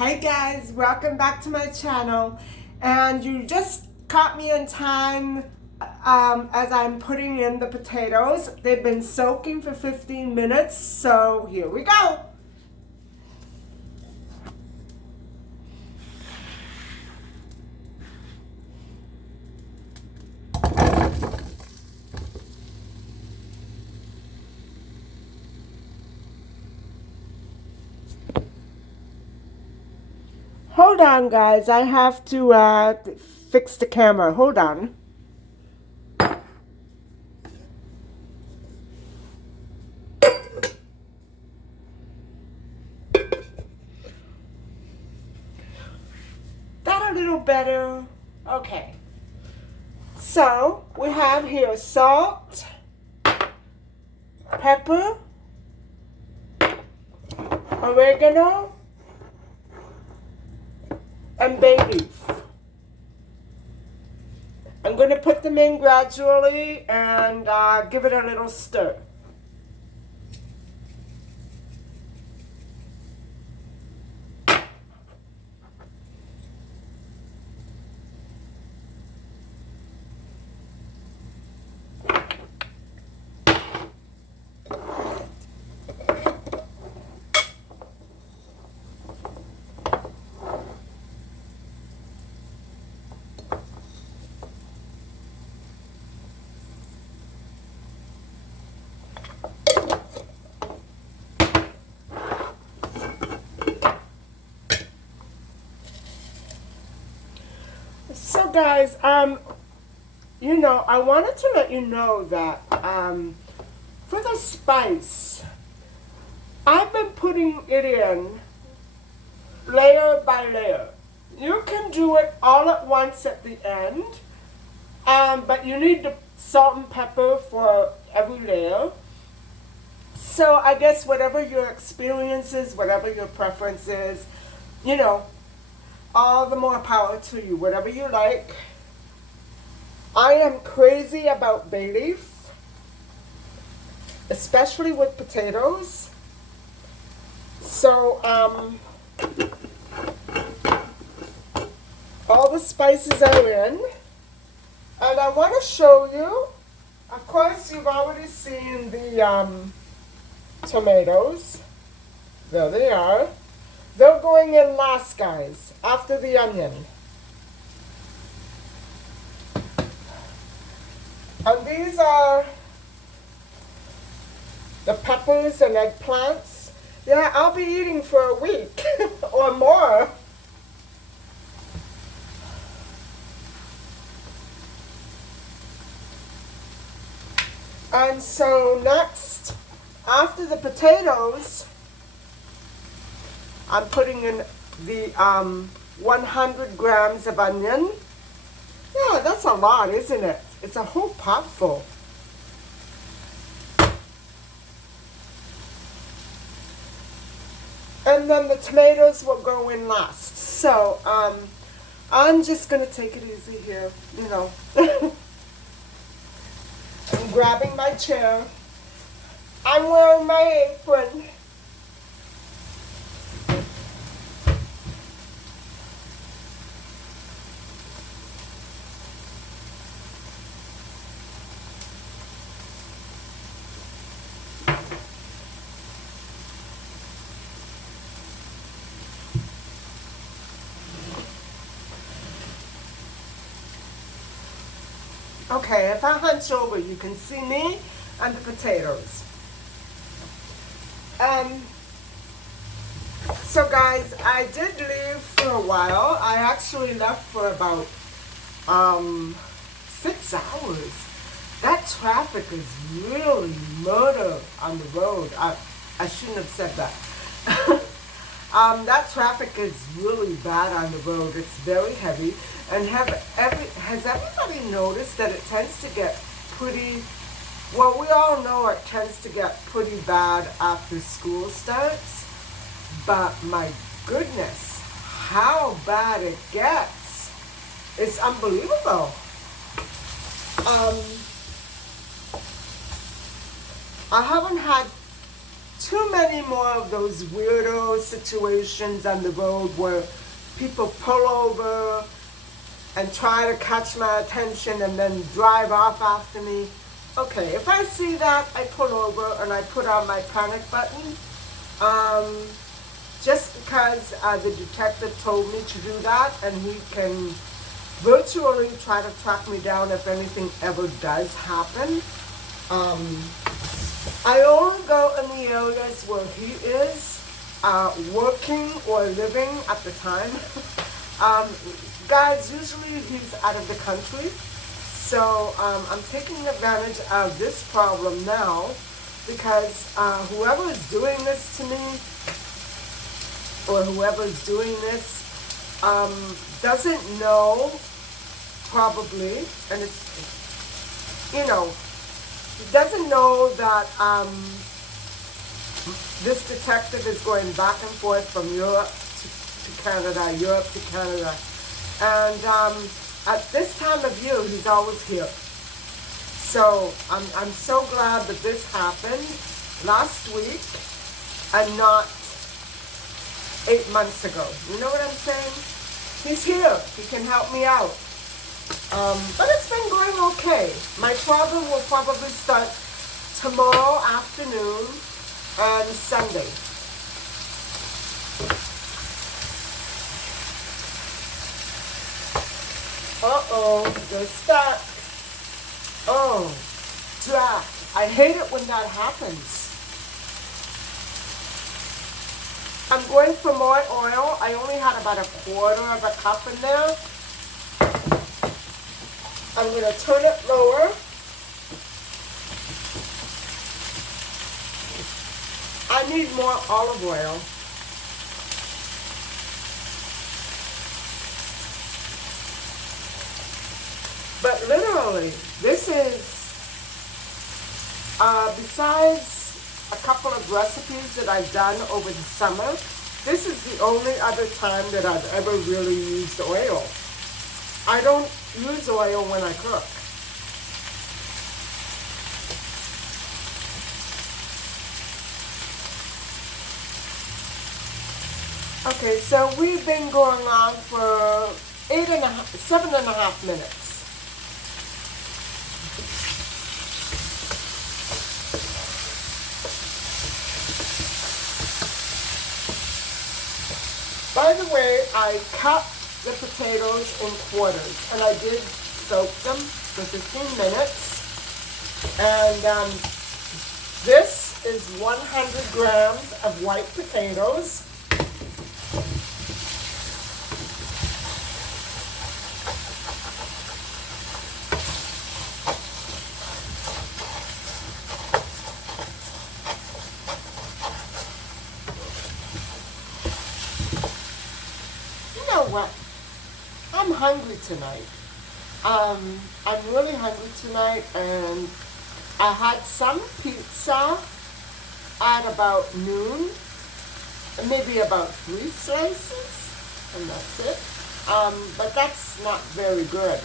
Hey guys, welcome back to my channel. And you just caught me in time as I'm putting in the potatoes. They've been soaking for 15 minutes, so here we go. Hold on guys, I have to fix the camera. Hold on. That a little better. Okay. So we have here salt, pepper, oregano, and bay leaf. I'm going to put them in gradually and give it a little stir. So guys, you know, I wanted to let you know that for the spice, I've been putting it in layer by layer. You can do it all at once at the end, but you need the salt and pepper for every layer. So I guess whatever your experience is, whatever your preference is, you know, all the more power to you, whatever you like. I am crazy about bay leaf, especially with potatoes. So, all the spices are in. And I want to show you, of course, you've already seen the tomatoes. There they are. They're going in last, guys, after the onion. And these are the peppers and eggplants. Yeah, I'll be eating for a week or more. And so next, after the potatoes, I'm putting in the 100 grams of onion. Yeah, that's a lot, isn't it? It's a whole pot full. And then the tomatoes will go in last. So I'm just going to take it easy here, you know. I'm grabbing my chair. I'm wearing my apron. Okay, if I hunch over, you can see me and the potatoes. So guys, I did leave for a while. I actually left for about 6 hours. That traffic is really murder on the road. I shouldn't have said that. That traffic is really bad on the road. It's very heavy. And has everybody noticed that it tends to get pretty, well, we all know it tends to get pretty bad after school starts. But my goodness, how bad it gets. It's unbelievable. I haven't had too many more of those weirdo situations on the road where people pull over and try to catch my attention and then drive off after me. Okay, if I see that, I pull over and I put on my panic button. Just because the detective told me to do that, and he can virtually try to track me down if anything ever does happen. I only go in the areas where he is working or living at the time. Guys, usually he's out of the country. So I'm taking advantage of this problem now because whoever is doing this to me, or whoever is doing this, doesn't know, probably, and it's, you know, doesn't know that this detective is going back and forth from Europe to Canada, Europe to Canada. And at this time of year, he's always here. So I'm so glad that this happened last week and not 8 months ago. You know what I'm saying? He's here. He can help me out. But it's been going okay. My problem will probably start tomorrow afternoon and Sunday. Uh-oh, they're stuck. Oh, drat. I hate it when that happens. I'm going for more oil. I only had about 1/4 of a cup in there. I'm going to turn it lower. I need more olive oil. But literally, this is, besides a couple of recipes that I've done over the summer, this is the only other time that I've ever really used oil. I don't use oil when I cook. Okay, so we've been going on for 7.5 minutes. By the way, I cut the potatoes in quarters, and I did soak them for 15 minutes. And this is 100 grams of white potatoes. What? I'm hungry tonight. I'm really hungry tonight, and I had some pizza at about noon, maybe about 3 slices, and that's it. But that's not very good.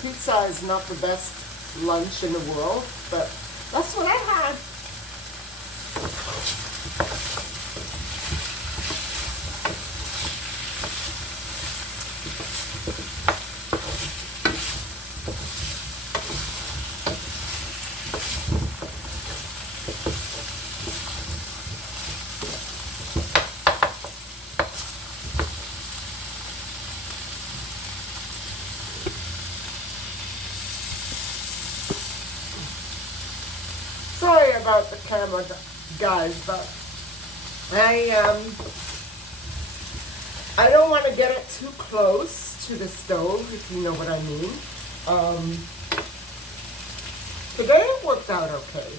Pizza is not the best lunch in the world, but that's what I had. Sorry about the camera, guys, but I don't want to get it too close to the stove, if you know what I mean. Today it worked out okay.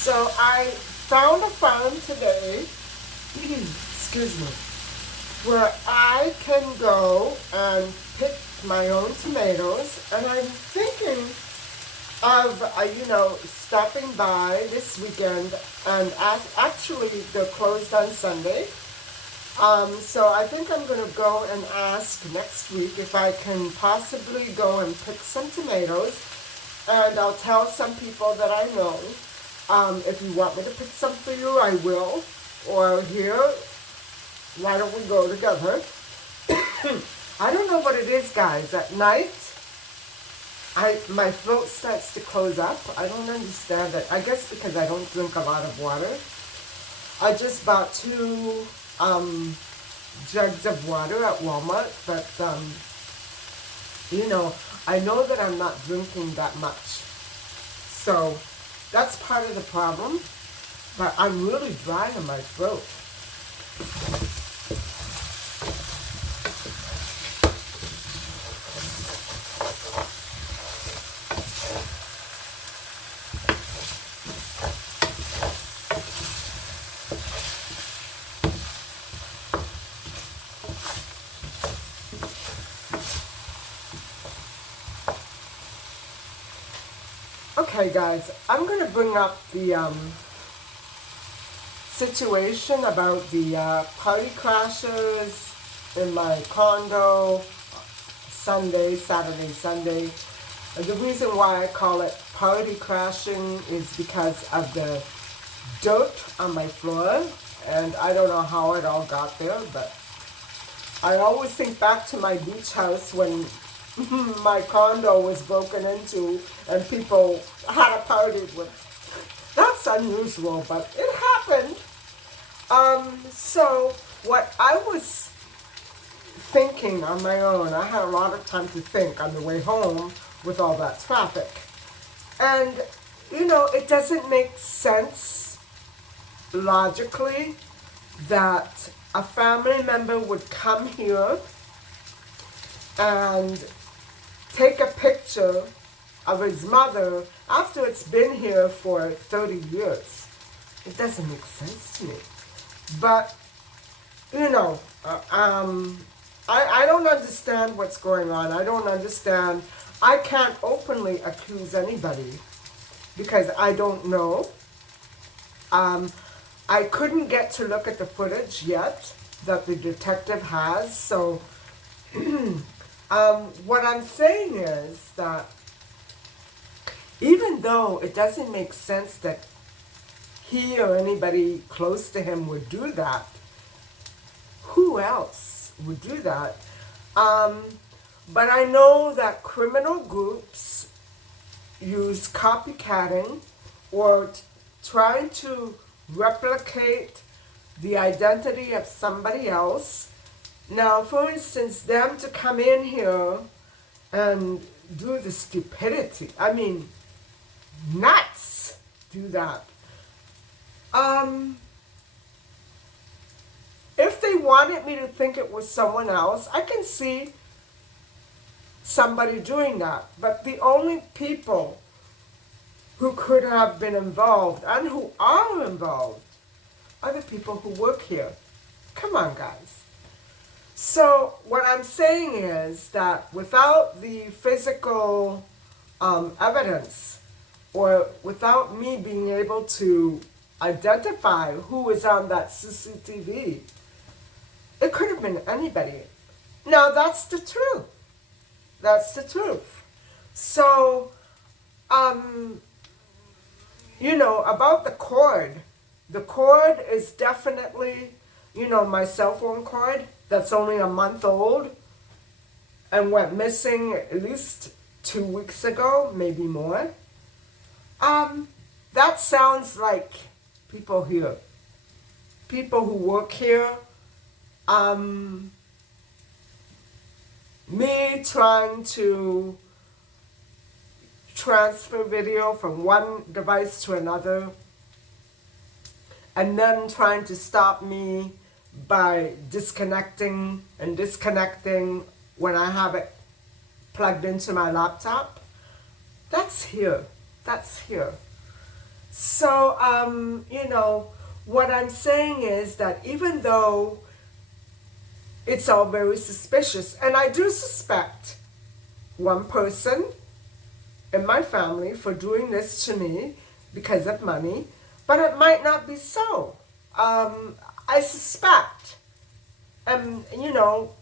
So I found a farm today, excuse me, where I can go and pick my own tomatoes, and I'm thinking of, you know, stopping by this weekend, and actually they're closed on Sunday, So I think I'm going to go and ask next week if I can possibly go and pick some tomatoes. And I'll tell some people that I know. If you want me to pick some for you, I will. Or here, why don't we go together? I don't know what it is, guys. At night, my throat starts to close up. I don't understand it. I guess because I don't drink a lot of water. I just bought 2 jugs of water at Walmart, but I know that I'm not drinking that much. So that's part of the problem, but I'm really dry in my throat. Okay, guys, I'm going to bring up the situation about the party crashers in my condo Saturday, Sunday. And the reason why I call it party crashing is because of the dirt on my floor. And I don't know how it all got there, but I always think back to my beach house when my condo was broken into and people had a party with. That's unusual, but it happened. So what I was thinking on my own, I had a lot of time to think on the way home with all that traffic. And, it doesn't make sense logically that a family member would come here and take a picture of his mother after it's been here for 30 years. It doesn't make sense to me. But, I don't understand what's going on. I don't understand. I can't openly accuse anybody because I don't know. I couldn't get to look at the footage yet that the detective has, so what I'm saying is that even though it doesn't make sense that he or anybody close to him would do that, who else would do that? But I know that criminal groups use copycatting or trying to replicate the identity of somebody else. Now, for instance, them to come in here and do the stupidity, nuts, do that. If they wanted me to think it was someone else, I can see somebody doing that. But the only people who could have been involved and who are involved are the people who work here. Come on, guys. So what I'm saying is that without the physical evidence, or without me being able to identify who was on that CCTV, it could have been anybody. Now, that's the truth. That's the truth. So, about the cord is definitely, my cell phone cord that's only a month old and went missing at least 2 weeks ago, maybe more. That sounds like people here. People who work here. Me trying to transfer video from one device to another, and them trying to stop me by disconnecting when I have it plugged into my laptop. That's here. So, what I'm saying is that even though it's all very suspicious, and I do suspect one person in my family for doing this to me because of money, but it might not be so. I suspect And, you know,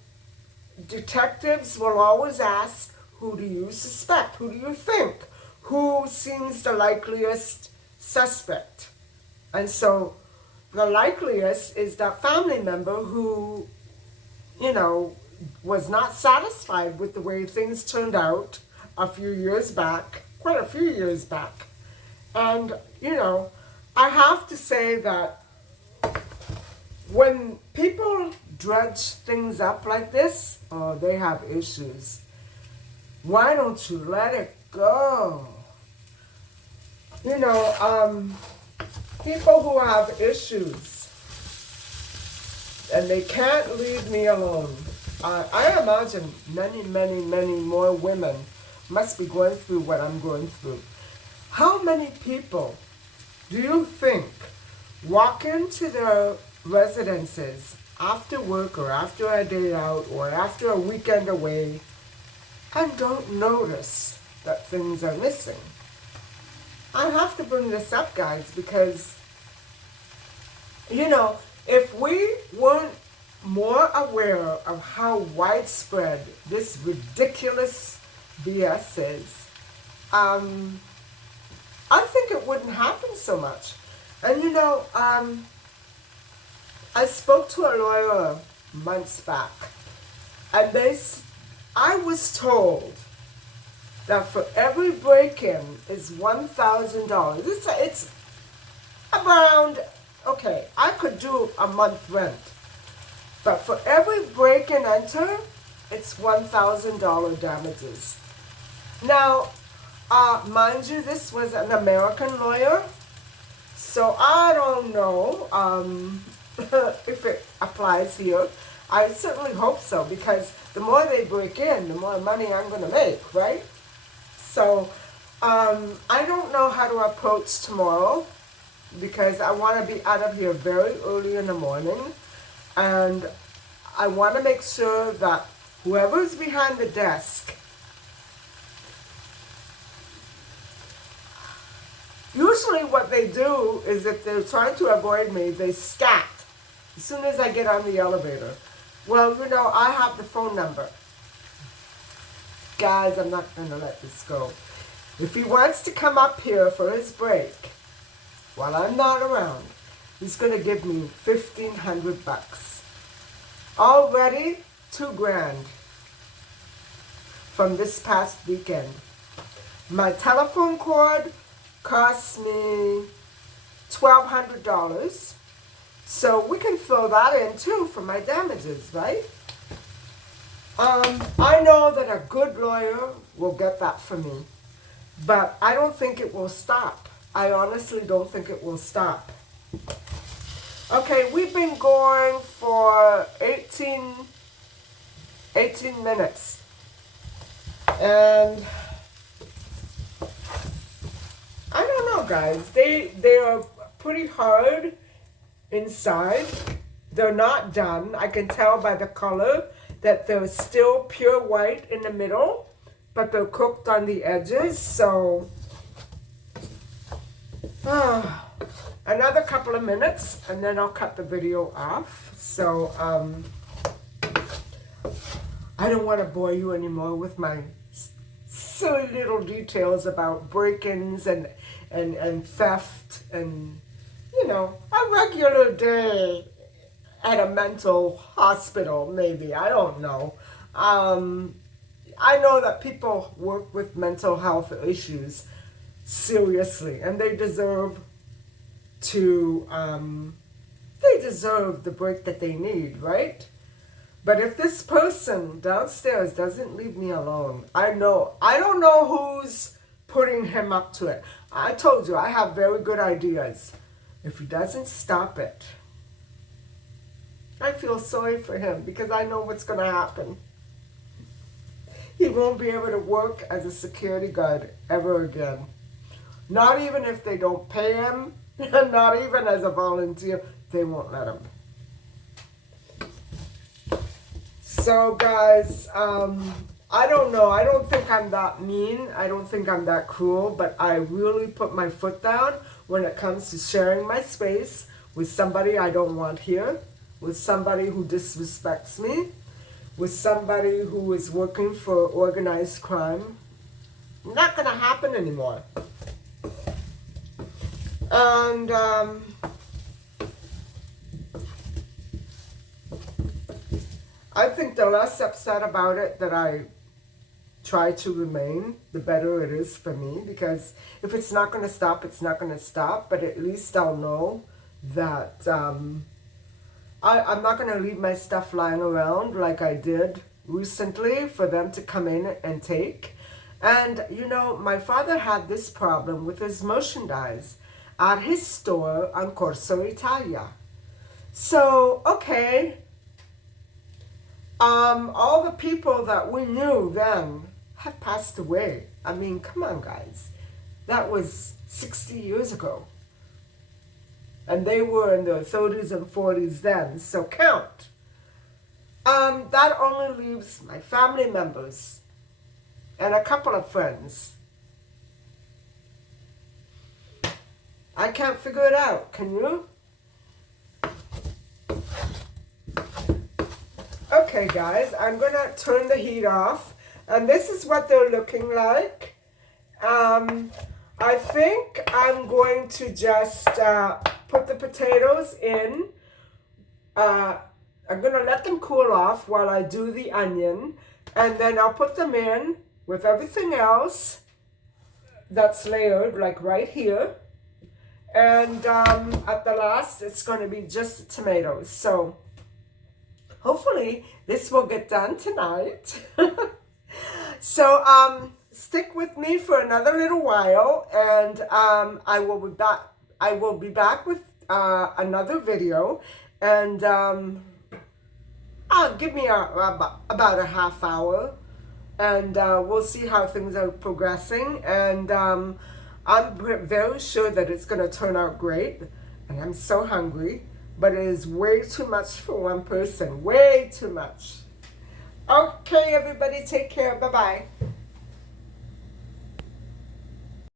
detectives will always ask, who do you suspect? Who do you think? Who seems the likeliest suspect? And so the likeliest is that family member who, you know, was not satisfied with the way things turned out a few years back, quite a few years back. And, you know, I have to say that when people dredge things up like this, oh, they have issues. Why don't you let it go? You know, people who have issues and they can't leave me alone. I imagine many, many, many more women must be going through what I'm going through. How many people do you think walk into their residences after work or after a day out or after a weekend away and don't notice that things are missing? I have to bring this up, guys, because, you know, if we weren't more aware of how widespread this ridiculous BS is, I think it wouldn't happen so much. And, you know, I spoke to a lawyer months back, and I was told that for every break-in is $1,000. It's around, okay, I could do a month rent, but for every break-in enter, it's $1,000 damages. Now, mind you, this was an American lawyer, so I don't know if it applies here. I certainly hope so, because the more they break in, the more money I'm going to make, right? So I don't know how to approach tomorrow, because I want to be out of here very early in the morning, and I want to make sure that whoever's behind the desk, usually what they do is if they're trying to avoid me, they scat as soon as I get on the elevator. Well, you know, I have the phone number. Guys, I'm not going to let this go. If he wants to come up here for his break while I'm not around, he's going to give me $1,500. Already $2,000 from this past weekend. My telephone cord cost me $1,200. So we can throw that in too for my damages, right? I know that a good lawyer will get that for me, but I don't think it will stop. I honestly don't think it will stop. Okay, we've been going for 18 minutes. And I don't know, guys. They are pretty hard inside. They're not done. I can tell by the color that they're still pure white in the middle, but they're cooked on the edges. So another couple of minutes and then I'll cut the video off. So I don't want to bore you anymore with my silly little details about break-ins and theft and, you know, a regular day at a mental hospital, maybe. I don't know. I know that people work with mental health issues seriously, and they deserve to, they deserve the break that they need, right? But if this person downstairs doesn't leave me alone, I don't know who's putting him up to it. I told you, I have very good ideas. If he doesn't stop it, I feel sorry for him because I know what's going to happen. He won't be able to work as a security guard ever again. Not even if they don't pay him, not even as a volunteer, they won't let him. So guys, I don't know. I don't think I'm that mean. I don't think I'm that cruel, but I really put my foot down when it comes to sharing my space with somebody I don't want here. with somebody who disrespects me, with somebody who is working for organized crime. Not going to happen anymore. And I think the less upset about it that I try to remain, the better it is for me, because if it's not going to stop, it's not going to stop, but at least I'll know that I'm not going to leave my stuff lying around like I did recently for them to come in and take. And, you know, my father had this problem with his merchandise at his store on Corso Italia. So, okay, all the people that we knew then have passed away. I mean, come on, guys. That was 60 years ago. And they were in their 30s and 40s then, so count. That only leaves my family members and a couple of friends. I can't figure it out, can you? Okay, guys, I'm going to turn the heat off. And this is what they're looking like. I think I'm going to just put the potatoes in. I'm going to let them cool off while I do the onion. And then I'll put them in with everything else that's layered, like right here. And at the last, it's going to be just the tomatoes. So hopefully this will get done tonight. So stick with me for another little while, and I will be back with another video, and give me about a half hour, and we'll see how things are progressing. And I'm very sure that it's going to turn out great, and I'm so hungry, but it is way too much for one person. Way too much. Okay, everybody, take care. Bye-bye.